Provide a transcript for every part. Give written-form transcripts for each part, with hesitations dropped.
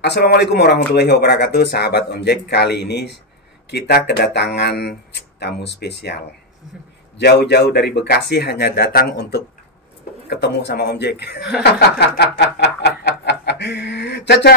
Assalamualaikum warahmatullahi wabarakatuh, sahabat Om Jack. Kali ini kita kedatangan tamu spesial. Jauh-jauh dari Bekasi hanya datang untuk ketemu sama Om Jack. Caca,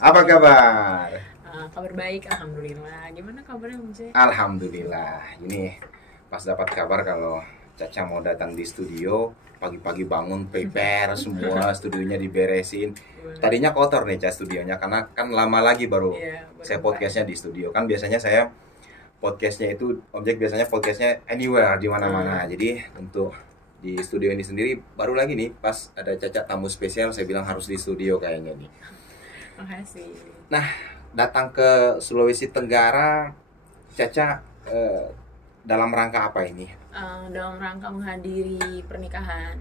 apa kabar? Kabar baik, alhamdulillah. Gimana kabarnya Om Jack? Alhamdulillah. Ini pas dapat kabar kalau Caca mau datang di studio, pagi-pagi bangun prepare semua, studionya diberesin. Tadinya kotor nih studionya karena kan lama lagi baru saya podcastnya di studio. Kan biasanya saya podcastnya itu Objek biasanya podcastnya anywhere di mana-mana. Jadi untuk di studio ini sendiri baru lagi nih pas ada Caca tamu spesial, saya bilang harus di studio kayaknya nih. Makasih. Nah, datang ke Sulawesi Tenggara, Caca dalam rangka apa ini? Dalam rangka menghadiri pernikahan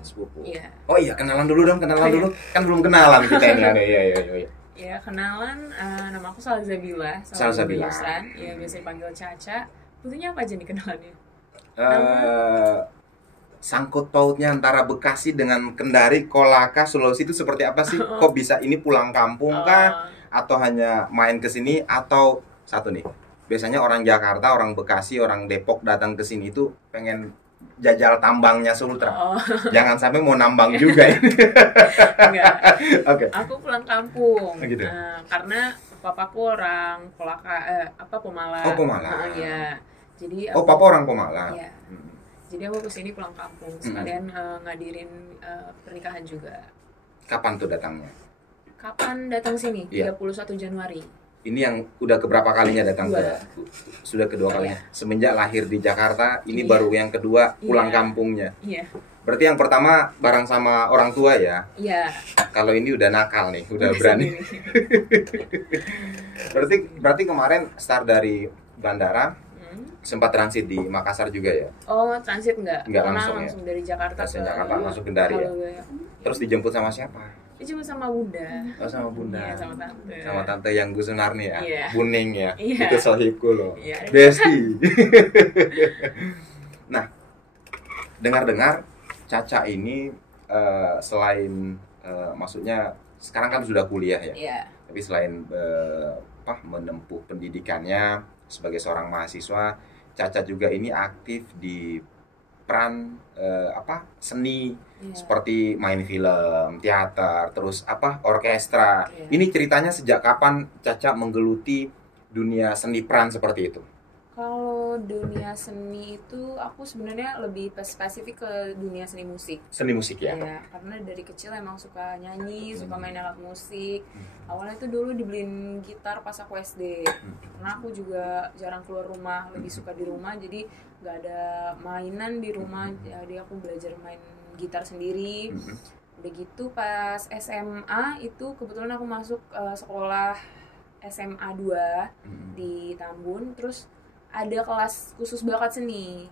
Sepupu. Iya. Oh iya, kenalan dulu dong, dulu. Kan belum kenalan kita ini. Iya. Ya, kenalan, nama aku Salsabila. Salsabila. Ya, biasa dipanggil Caca. Butuhnya apa aja nih kenalannya? Sangkut pautnya antara Bekasi dengan Kendari, Kolaka, Sulawesi itu seperti apa sih? Kok bisa ini pulang kampung kah? Atau hanya main ke sini? Atau satu nih, biasanya orang Jakarta, orang Bekasi, orang Depok datang ke sini itu pengen jajal tambangnya Sultra. Jangan sampai mau nambang juga ini. Enggak. Oke. Aku pulang kampung. Gitu. Karena papaku orang Kolaka, Pemalang. Oh, Pemalang. Iya. Jadi papa orang Pemalang. Iya. Jadi aku kesini pulang kampung, sekalian ngadirin pernikahan juga. Kapan tuh datangnya? Kapan datang sini? 31 Januari. Ini yang udah keberapa kalinya datang sudah kedua kalinya. Semenjak lahir di Jakarta, ini baru yang kedua pulang kampungnya. Iya. Berarti yang pertama bareng sama orang tua ya? Iya. Kalau ini udah nakal nih, udah berani. berarti kemarin start dari bandara, sempat transit di Makassar juga ya? Oh, transit enggak langsung ya? Dari Jakarta ke Jakarta langsung Kendari ya? Terus dijemput sama siapa? Dijemput sama Bunda. Oh, sama Bunda. Iya, sama tante. Sama tante yang Gusunarni ya? Iya. Buning ya? Iya. Itu sohibku loh. Iya. Besti. Nah, dengar-dengar Caca ini selain maksudnya sekarang kan sudah kuliah ya? Iya. Tapi selain menempuh pendidikannya sebagai seorang mahasiswa, Caca juga ini aktif di peran seni, seperti main film, teater, terus orkestra. Ini ceritanya sejak kapan Caca menggeluti dunia seni peran seperti itu? Kalau dunia seni itu aku sebenarnya lebih spesifik ke dunia seni musik. Seni musik ya? Iya, karena dari kecil emang suka nyanyi, suka main alat musik. Awalnya itu dulu dibeliin gitar pas aku SD. Karena aku juga jarang keluar rumah, lebih suka di rumah, jadi nggak ada mainan di rumah. Jadi aku belajar main gitar sendiri. Udah gitu pas SMA itu kebetulan aku masuk sekolah SMA 2 di Tambun, terus ada kelas khusus bakat seni.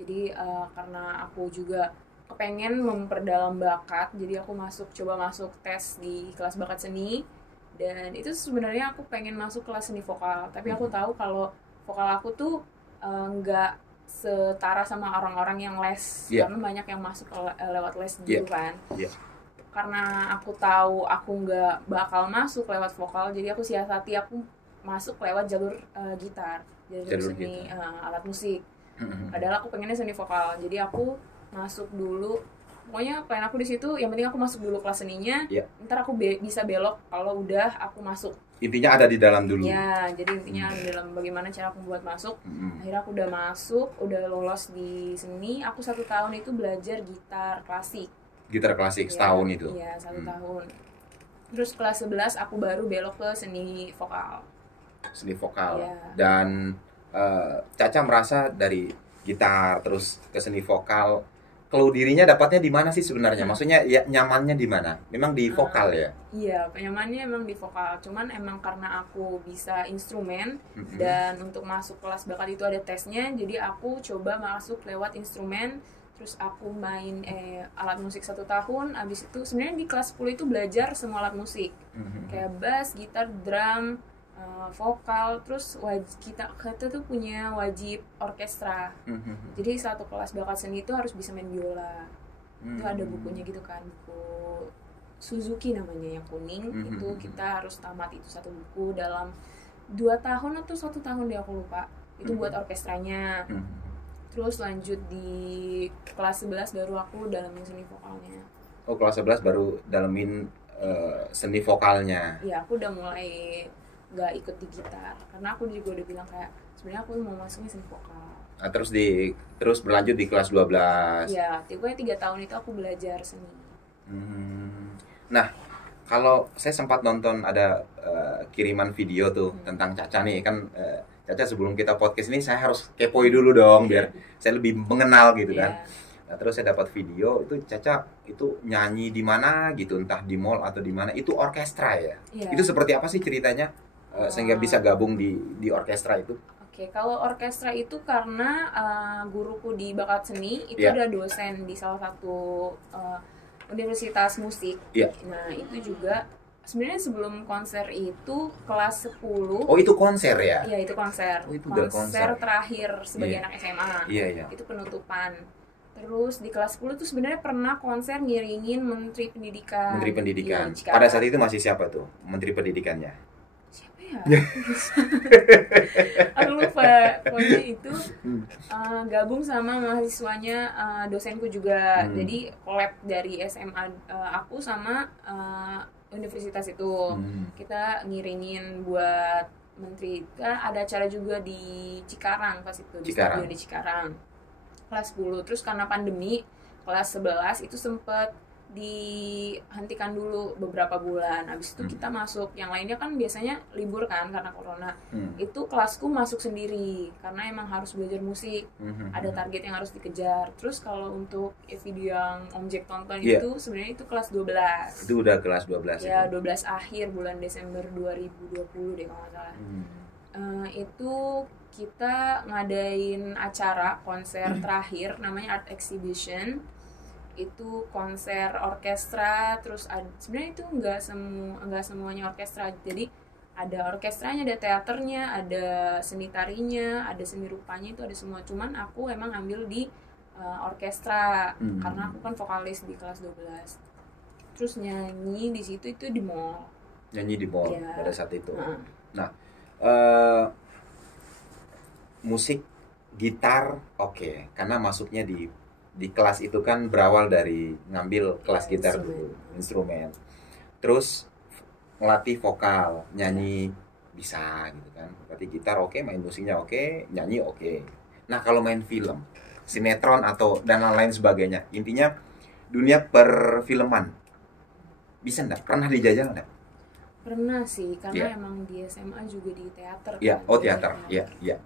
Jadi karena aku juga kepengen memperdalam bakat, jadi aku coba masuk tes di kelas bakat seni. Dan itu sebenarnya aku pengen masuk kelas seni vokal, tapi aku tahu kalau vokal aku tuh nggak setara sama orang-orang yang les, karena banyak yang masuk lewat les gitu kan. Karena aku tahu aku nggak bakal masuk lewat vokal, jadi aku siasati aku masuk lewat jalur gitar, jalur seni alat musik. Padahal aku pengennya seni vokal, jadi aku masuk dulu. Pokoknya plan aku di situ, yang penting aku masuk dulu kelas seninya. Ntar aku bisa belok kalau udah aku masuk. Intinya ada di dalam dulu. Ya, jadi intinya dalam bagaimana cara aku buat masuk. Akhirnya aku udah masuk, udah lolos di seni. Aku 1 tahun itu belajar gitar klasik. Gitar klasik setahun itu? Iya, 1 tahun. Terus kelas 11 aku baru belok ke seni vokal. Seni vokal. Dan Caca merasa dari gitar terus ke seni vokal, kalau dirinya dapatnya di mana sih sebenarnya? Maksudnya ya nyamannya di mana? Memang di vokal ya? Iya, nyamannya emang di vokal. Cuman emang karena aku bisa instrumen dan untuk masuk kelas bakat itu ada tesnya, jadi aku coba masuk lewat instrumen. Terus aku main alat musik 1 tahun. Abis itu sebenarnya di kelas 10 itu belajar semua alat musik, kayak bass, gitar, drum, vokal. Terus kita tuh punya wajib orkestra. Jadi 1 kelas bakat seni itu harus bisa main biola. Itu ada bukunya gitu kan, buku Suzuki namanya, yang kuning. Itu kita harus tamat itu satu buku dalam 2 tahun atau 1 tahun deh, aku lupa. Itu buat orkestranya. Terus lanjut di kelas 11 baru aku dalamin seni vokalnya. Oh, kelas 11 baru dalamin seni vokalnya. Ya, aku udah mulai nggak ikut di gitar karena aku juga udah bilang kayak sebenarnya aku mau masuknya seni vokal. Nah, terus berlanjut di kelas 12. Ya, tiba-tiba 3 tahun itu aku belajar seni. Nah, kalau saya sempat nonton ada kiriman video tuh tentang Caca nih kan, Caca sebelum kita podcast ini saya harus kepoin dulu dong biar saya lebih mengenal gitu kan. Nah, terus saya dapat video itu Caca itu nyanyi di mana gitu, entah di mall atau di mana, itu orkestra ya. Itu seperti apa sih ceritanya sehingga bisa gabung di orkestra itu? Oke, kalau orkestra itu karena guruku di bakat seni itu ada dosen di salah satu universitas musik. Nah, itu juga sebenarnya sebelum konser itu kelas 10. Oh, itu konser ya? Iya, itu konser. Oh, itu konser terakhir sebagai anak SMA. Iya. Itu penutupan. Terus di kelas 10 tuh sebenarnya pernah konser ngiringin Menteri Pendidikan. Menteri Pendidikan. Pada saat itu masih siapa tuh Menteri Pendidikannya? Siapa ya? Aku lupa. Pokoknya itu gabung sama mahasiswanya, dosenku juga. Jadi collab dari SMA aku sama universitas itu. Kita ngiringin buat menteri. Kan ada acara juga di Cikarang pas itu, di studio di Cikarang. Kelas 10. Terus karena pandemi kelas 11 itu sempat dihentikan dulu beberapa bulan. Habis itu kita masuk, yang lainnya kan biasanya libur kan karena corona. Itu kelasku masuk sendiri karena emang harus belajar musik. Ada target yang harus dikejar. Terus kalau untuk video yang Om Jack tonton itu sebenarnya itu kelas 12. Itu udah kelas 12 ya, itu. 12 akhir bulan Desember 2020 deh kalau nggak salah. Itu kita ngadain acara konser terakhir namanya Art Exhibition. Itu konser orkestra, terus sebenarnya itu nggak semuanya orkestra. Jadi ada orkestranya, ada teaternya, ada seni tarinya, ada seni rupanya, itu ada semua. Cuman aku emang ambil di orkestra karena aku kan vokalis di kelas 12. Terus nyanyi di situ itu di mall. Nyanyi di mall pada saat itu. Nah, musik gitar karena masuknya di kelas itu kan berawal dari ngambil kelas gitar dulu, instrumen. Terus ngelatih vokal, nyanyi bisa gitu kan. Berarti gitar main musiknya nyanyi Nah, kalau main film, sinetron atau dan lain-lain sebagainya, intinya dunia perfilman, bisa enggak? Pernah dijajal enggak? Pernah sih, karena emang di SMA juga di teater. Iya, teater. Iya.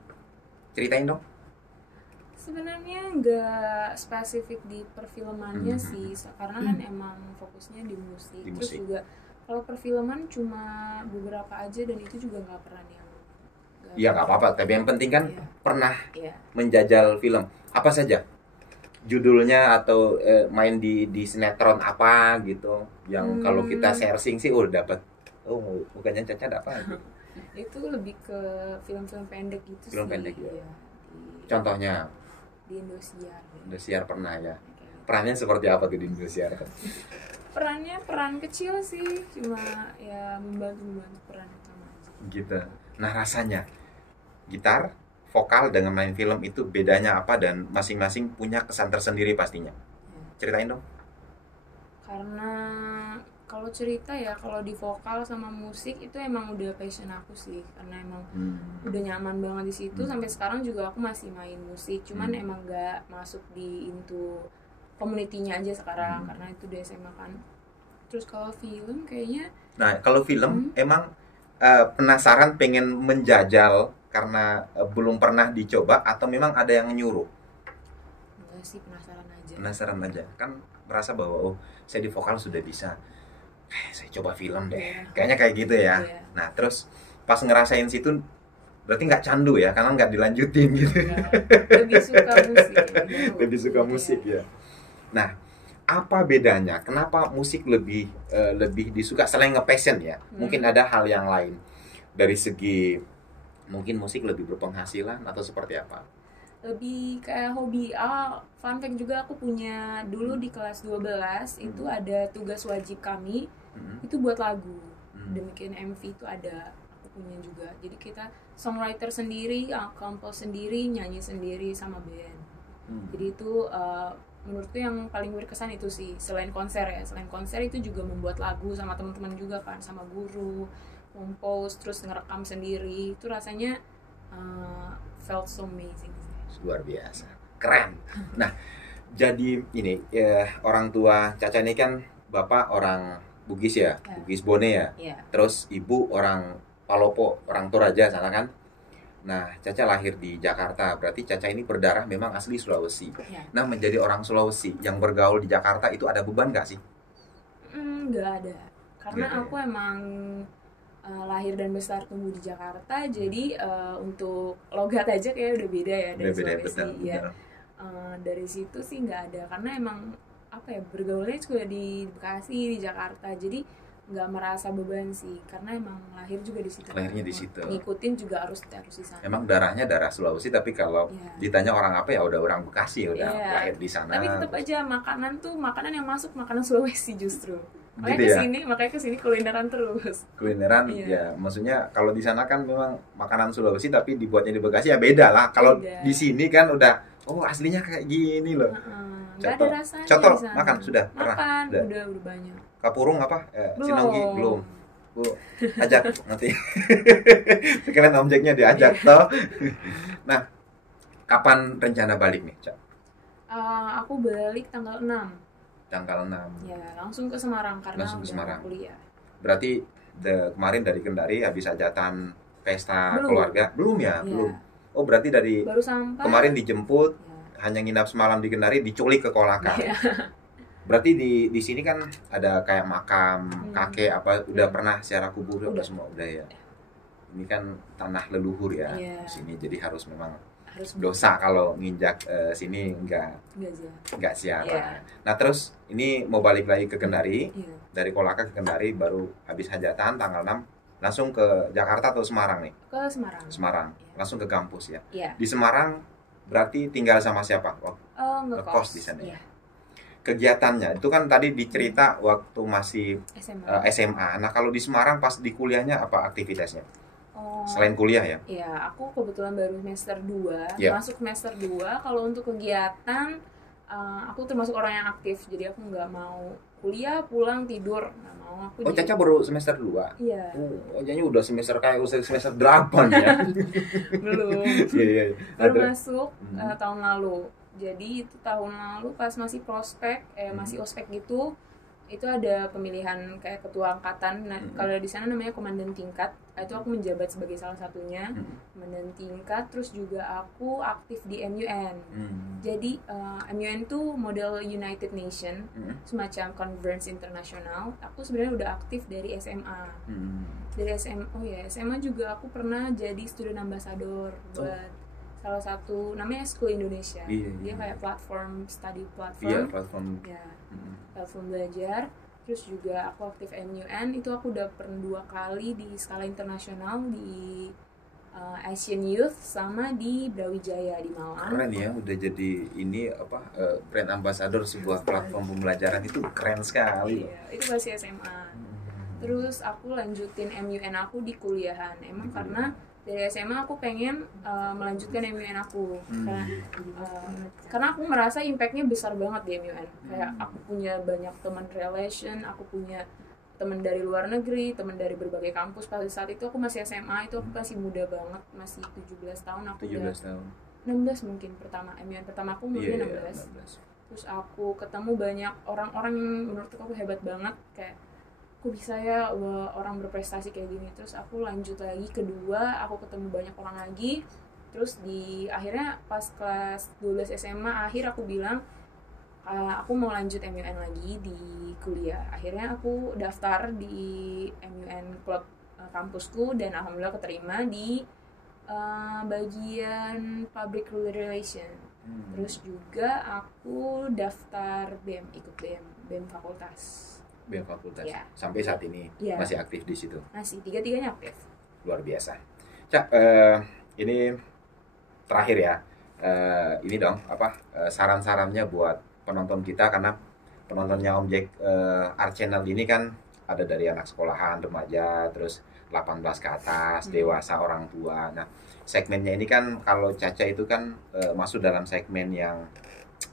Ceritain dong. Sebenarnya nggak spesifik di perfilmannya sih, karena kan emang fokusnya di musik. Terus juga kalau perfilman cuma beberapa aja dan itu juga nggak pernah yang. Iya, nggak apa-apa. Tapi yang penting kan pernah menjajal film apa saja, judulnya atau main di sinetron apa gitu. Yang kalau kita searching sih dapat. Bukannya Caca apa? Itu lebih ke film-film pendek gitu sih. Film pendek ya. Contohnya? Di Indosiar. Indosiar pernah ya. Perannya seperti apa tuh di Indosiar? Perannya peran kecil sih, cuma ya membantu peran utama aja. Gitu. Nah, rasanya gitar, vokal dengan main film itu bedanya apa dan masing-masing punya kesan tersendiri pastinya. Ceritain dong. Karena kalau cerita ya, kalau di vokal sama musik itu emang udah passion aku sih, karena emang udah nyaman banget di situ. Sampai sekarang juga aku masih main musik, cuman emang gak masuk di into community-nya aja sekarang karena itu di SMA kan. Terus kalau film kayaknya, nah kalau film emang penasaran pengen menjajal karena belum pernah dicoba atau memang ada yang nyuruh? Enggak sih, penasaran aja kan, merasa bahwa saya di vokal sudah bisa, saya coba film deh, kayaknya kayak gitu ya. Nah, terus pas ngerasain situ berarti nggak candu ya, karena nggak dilanjutin gitu. Lebih suka musik. Lebih suka musik ya. Nah, apa bedanya? Kenapa musik lebih disuka selain nge-passion ya? Mungkin ada hal yang lain dari segi mungkin musik lebih berpenghasilan atau seperti apa? lebih kayak hobi. Fun fact juga, aku punya dulu di kelas 12 itu ada tugas wajib kami itu buat lagu. Demikian MV itu ada, aku punya juga. Jadi kita songwriter sendiri, compose sendiri, nyanyi sendiri sama band. Jadi itu menurutku yang paling berkesan itu sih, selain konser ya. Selain konser itu juga membuat lagu sama teman-teman juga kan, sama guru, compose, terus ngerekam sendiri. Itu rasanya felt so amazing. Luar biasa, keren. Nah, jadi ini orang tua Caca ini kan bapak orang Bugis ya, Bugis Bone ya. Terus ibu orang Palopo, orang Toraja sana kan. Nah, Caca lahir di Jakarta, berarti Caca ini berdarah memang asli Sulawesi. Nah, menjadi orang Sulawesi yang bergaul di Jakarta itu ada beban nggak sih? Nggak ada, karena aku emang lahir dan besar tumbuh di Jakarta, jadi untuk logat aja kayak udah beda ya dari Sulawesi. Ya. Dari situ sih nggak ada, karena emang apa ya, bergaulnya juga di Bekasi, di Jakarta, jadi nggak merasa beban sih, karena emang lahir juga di situ. Lahirnya di situ. Ngikutin juga harus di sana. Emang darahnya darah Sulawesi, tapi kalau ditanya orang apa ya udah orang Bekasi, udah lahir di sana. Tapi tetap aja makanan yang masuk makanan Sulawesi justru. Makanya kesini kulineran terus. Kulineran ya, maksudnya kalau di sana kan memang makanan Sulawesi tapi dibuatnya di Bekasi ya beda lah. Kalau di sini kan udah aslinya kayak gini loh. Nggak ada rasanya. Contoh makan sudah pernah? Udah banyak. Kapurung apa? Sinonggi belum. Bu, ajak nanti. Sekalian objeknya diajak toh. Nah, kapan rencana balik nih, Cak? Aku balik tanggal 6. Tanggal 6. Ya, langsung ke Semarang karena udah kuliah. Berarti kemarin dari Kendari habis hajatan pesta keluarga? Belum ya? Belum. Oh, berarti dari baru sampai. Kemarin dijemput, hanya nginap semalam di Kendari, diculik ke Kolaka. Berarti di sini kan ada kayak makam kakek apa, udah pernah ziarah kubur udah semua udah ya. Ini kan tanah leluhur ya di sini, jadi harus memang dosa kalau nginjak sini nggak ziarah. Nah terus ini mau balik lagi ke Kendari, dari Kolaka ke Kendari, baru habis hajatan tanggal 6 langsung ke Jakarta atau Semarang nih? Ke Semarang. Langsung ke kampus ya. Iya. Di Semarang berarti tinggal sama siapa? Ngekos di sana. Iya. Kegiatannya itu kan tadi dicerita waktu masih SMA. Nah kalau di Semarang pas di kuliahnya apa aktivitasnya? Selain kuliah ya? Iya, aku kebetulan baru semester 2, masuk semester 2. Kalau untuk kegiatan, aku termasuk orang yang aktif, jadi aku nggak mau kuliah, pulang, tidur, nggak mau. Caca baru semester 2? Iya. Jadinya udah semester 8 ya? Belum. Baru masuk tahun lalu. Jadi itu tahun lalu pas masih prospek, masih ospek gitu, itu ada pemilihan kayak ketua angkatan. Nah, kalau di sana namanya komandan tingkat. Itu aku menjabat sebagai salah satunya komandan tingkat. Terus juga aku aktif di MUN. Jadi MUN tuh model United Nation, semacam conference internasional. Aku sebenarnya udah aktif dari SMA. Dari SMA juga aku pernah jadi student ambassador buat salah satu namanya School Indonesia. Dia kayak study platform. Platform belajar. Terus juga aku aktif MUN, itu aku udah pernah 2 kali di skala internasional di Asian Youth sama di Brawijaya di Malang. Keren ya, udah jadi ini brand ambassador sebuah platform pembelajaran, itu keren sekali. Iya, itu masih SMA. Terus aku lanjutin MUN aku di kuliahan. Emang karena dari SMA aku pengen melanjutkan MUN aku karena aku merasa impactnya besar banget di MUN. Kayak aku punya banyak teman relation, aku punya teman dari luar negeri, teman dari berbagai kampus. Pada saat itu aku masih SMA, itu aku masih muda banget, masih 17 tahun. Aku 17 tahun. 16 mungkin pertama, MUN pertama aku umurnya 16. Terus aku ketemu banyak orang-orang yang menurut aku hebat banget, kayak kok bisa ya orang berprestasi kayak gini. Terus aku lanjut lagi kedua, aku ketemu banyak orang lagi. Terus di akhirnya pas kelas 12 SMA akhir aku bilang aku mau lanjut MUN lagi di kuliah. Akhirnya aku daftar di MUN Club kampusku dan alhamdulillah keterima di bagian Public Relation. Terus juga aku daftar BEM, ikut BEM fakultas. BEM fakultas. Sampai saat ini masih aktif di situ. Masih, 3-tiganya aktif. Luar biasa. Cak, ini terakhir ya. ini dong saran-sarannya buat penonton kita, karena penontonnya Objek Art Channel ini kan ada dari anak sekolahan, remaja, terus 18 ke atas, dewasa, orang tua. Nah, segmennya ini kan kalau Caca itu kan masuk dalam segmen yang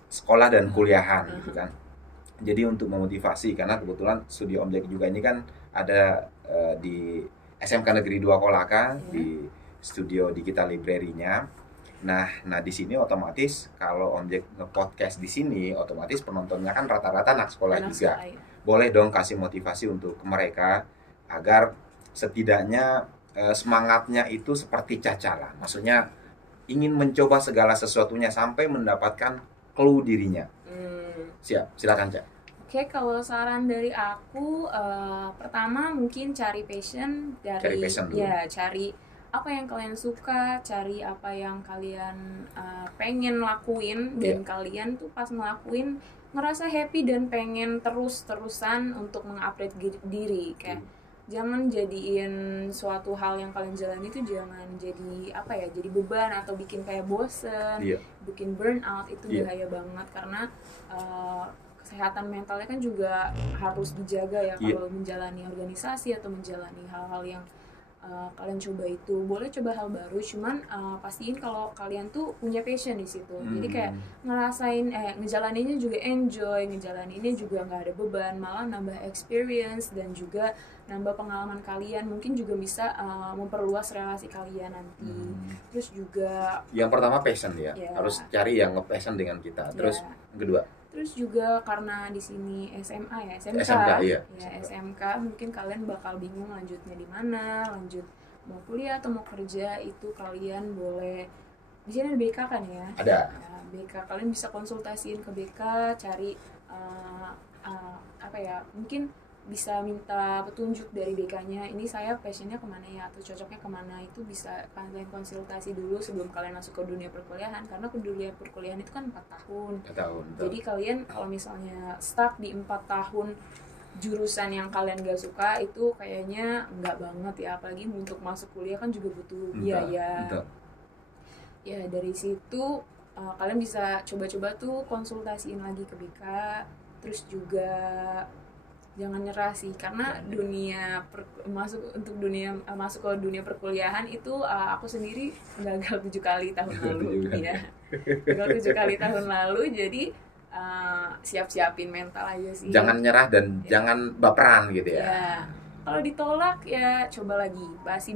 sekolah dan kuliahan gitu kan. Jadi untuk memotivasi, karena kebetulan studio Objek juga ini kan ada di SMK Negeri 2 Kolaka, di studio Digital Library-nya. Nah di sini otomatis kalau Objek nge-podcast di sini, otomatis penontonnya kan rata-rata anak sekolah juga. Boleh dong kasih motivasi untuk mereka agar setidaknya semangatnya itu seperti Caca lah. Maksudnya ingin mencoba segala sesuatunya sampai mendapatkan clue dirinya. Siap, silakan Caca. Oke, kalau saran dari aku, pertama mungkin cari passion dari, cari apa yang kalian suka, cari apa yang kalian pengen lakuin, dan kalian tuh pas ngelakuin ngerasa happy dan pengen terus-terusan untuk mengupgrade diri. Kayak jangan jadiin suatu hal yang kalian jalani itu jangan jadi jadi beban atau bikin kayak bosen, bikin burnout. Itu bahaya banget, karena kesehatan mentalnya kan juga harus dijaga ya kalau menjalani organisasi atau menjalani hal-hal yang kalian coba. Itu boleh coba hal baru, cuman pastiin kalau kalian tuh punya passion di situ. Jadi kayak ngerasain ngejalaninnya juga enjoy, ngejalaninnya juga nggak ada beban, malah nambah experience dan juga nambah pengalaman kalian. Mungkin juga bisa memperluas relasi kalian nanti. Terus juga yang pertama passion harus cari yang nge-passion dengan kita. Terus yang kedua, terus juga karena di sini SMK, SMK mungkin kalian bakal bingung lanjutnya di mana, lanjut mau kuliah atau mau kerja. Itu kalian boleh, di sini ada BK kan ya? Ada. Ya, BK kalian bisa konsultasiin ke BK, cari mungkin bisa minta petunjuk dari BK-nya, ini saya passionnya kemana ya, atau cocoknya kemana. Itu bisa kalian konsultasi dulu sebelum kalian masuk ke dunia perkuliahan, karena ke dunia perkuliahan itu kan 4 tahun. Jadi kalian kalau misalnya stuck di 4 tahun jurusan yang kalian gak suka, itu kayaknya nggak banget ya, apalagi untuk masuk kuliah kan juga butuh biaya. Ya dari situ kalian bisa coba-coba tuh konsultasiin lagi ke BK. Terus juga jangan nyerah sih, karena masuk ke dunia perkuliahan itu aku sendiri gagal 7 kali tahun lalu ya. Gagal 7 kali tahun lalu, jadi siap-siapin mental aja sih. Jangan nyerah dan jangan baperan gitu ya. Kalau ditolak ya coba lagi. Masih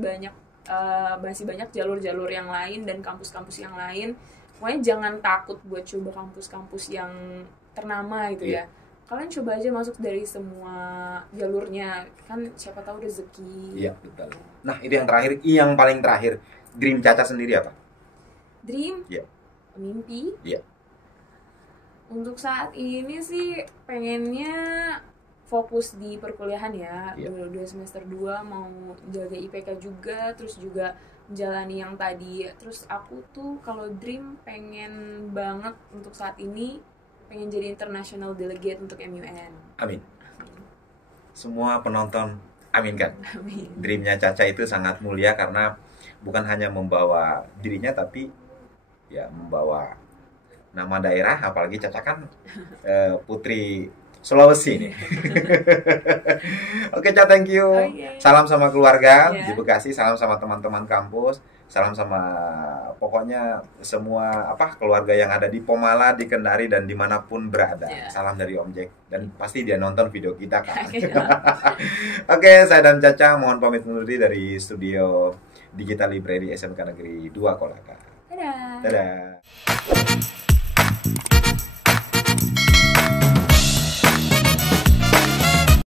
banyak jalur-jalur yang lain dan kampus-kampus yang lain. Pokoknya jangan takut buat coba kampus-kampus yang ternama gitu ya. Kalian coba aja masuk dari semua jalurnya, kan siapa tahu rezeki. Iya, betul. Nah, itu yang paling terakhir, dream Caca sendiri apa? Dream? Mimpi? Untuk saat ini sih pengennya fokus di perkuliahan ya. Dua semester 2 mau jaga IPK juga, terus juga menjalani yang tadi. Terus aku tuh kalau dream pengen banget untuk saat ini pengen jadi international delegate untuk MUN. Amin. Semua penonton aminkan. Amin. Dreamnya Caca itu sangat mulia, karena bukan hanya membawa dirinya, tapi ya membawa nama daerah. Apalagi Caca kan putri Sulawesi nih. Oke, Caca, thank you. Salam sama keluarga di Bekasi, salam sama teman-teman kampus. Salam sama pokoknya semua keluarga yang ada di Pomala, di Kendari, dan dimanapun berada. Salam dari Objek, dan pasti dia nonton video kita kan. Oke, saya dan Caca mohon pamit undur diri dari studio Digital Library SMK Negeri 2 Kolaka. Dadah. Dadah.